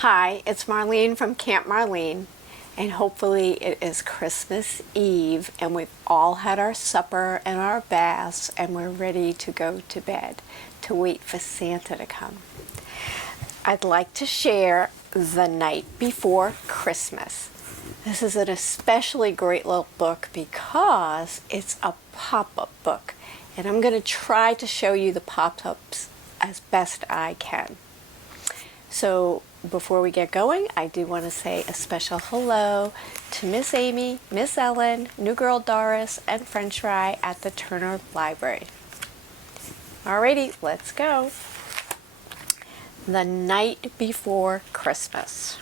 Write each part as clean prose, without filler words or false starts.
Hi, it's Marlene from Camp Marlene, and hopefully it is Christmas Eve and we've all had our supper and our baths and we're ready to go to bed to wait for Santa to come. I'd like to share The Night Before Christmas. This is an especially great little book because it's a pop-up book, and I'm going to try to show you the pop-ups as best I can. So before we get going, I do want to say a special hello to Miss Amy, Miss Ellen, New Girl Doris, and French Fry at the Turner Library. Alrighty, let's go. The Night Before Christmas.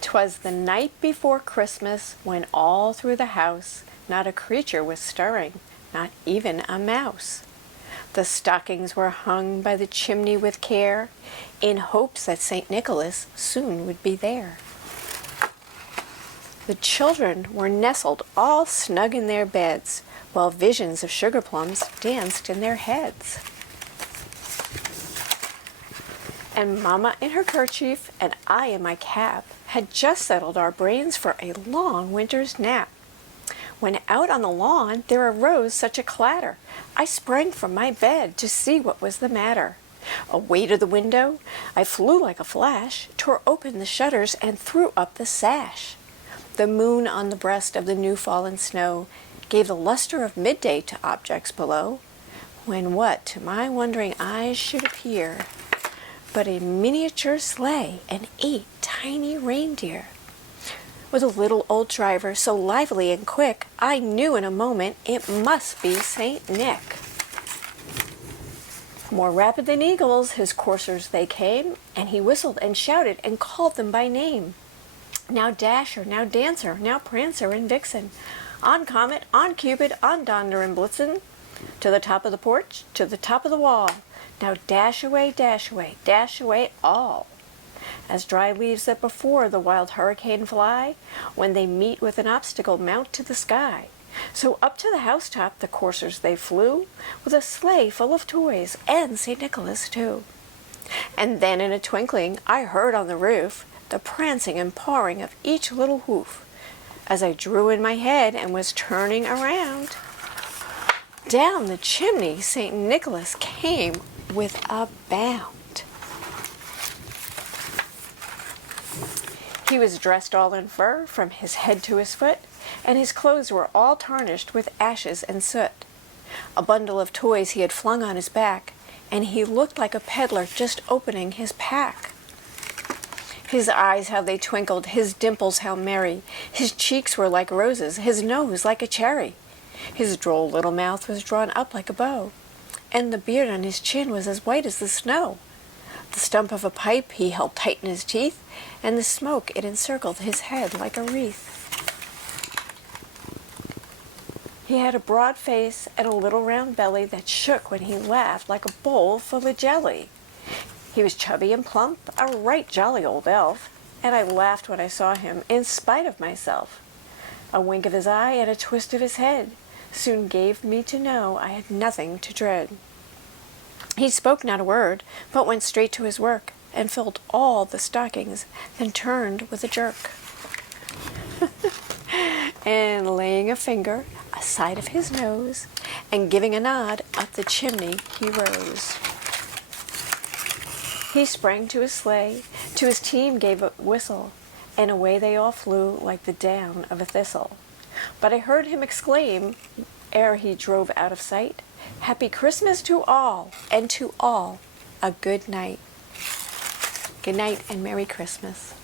'Twas the night before Christmas, when all through the house not a creature was stirring, not even a mouse. The stockings were hung by the chimney with care, in hopes that St. Nicholas soon would be there. The children were nestled all snug in their beds, while visions of sugar plums danced in their heads. And Mama in her kerchief and I in my cap had just settled our brains for a long winter's nap, when out on the lawn there arose such a clatter, I sprang from my bed to see what was the matter. Away to the window I flew like a flash, tore open the shutters and threw up the sash. The moon on the breast of the new-fallen snow gave the luster of midday to objects below, when what to my wondering eyes should appear but a miniature sleigh and 8 tiny reindeer. With a little old driver so lively and quick, I knew in a moment it must be Saint Nick. More rapid than eagles, his coursers they came, and he whistled and shouted and called them by name. Now Dasher, now Dancer, now Prancer and Vixen, on Comet, on Cupid, on Donder and Blitzen, to the top of the porch, to the top of the wall. Now dash away, all. As dry leaves that before the wild hurricane fly, when they meet with an obstacle mount to the sky. So up to the housetop the coursers they flew, with a sleigh full of toys, and St. Nicholas too. And then in a twinkling I heard on the roof the prancing and pawing of each little hoof. As I drew in my head and was turning around, down the chimney St. Nicholas came with a bound. He was dressed all in fur from his head to his foot, and his clothes were all tarnished with ashes and soot. A bundle of toys he had flung on his back, and he looked like a peddler just opening his pack. His eyes how they twinkled, his dimples how merry, his cheeks were like roses, his nose like a cherry. His droll little mouth was drawn up like a bow, and the beard on his chin was as white as the snow. The stump of a pipe he held tight in his teeth, and the smoke it encircled his head like a wreath. He had a broad face and a little round belly that shook when he laughed like a bowl full of jelly. He was chubby and plump, a right jolly old elf, and I laughed when I saw him in spite of myself. A wink of his eye and a twist of his head soon gave me to know I had nothing to dread. He spoke not a word, but went straight to his work, and filled all the stockings, then turned with a jerk. And laying a finger aside of his nose, and giving a nod, up the chimney he rose. He sprang to his sleigh, to his team gave a whistle, and away they all flew like the down of a thistle. But I heard him exclaim, ere he drove out of sight, Happy Christmas to all, and to all a good night. Good night and Merry Christmas.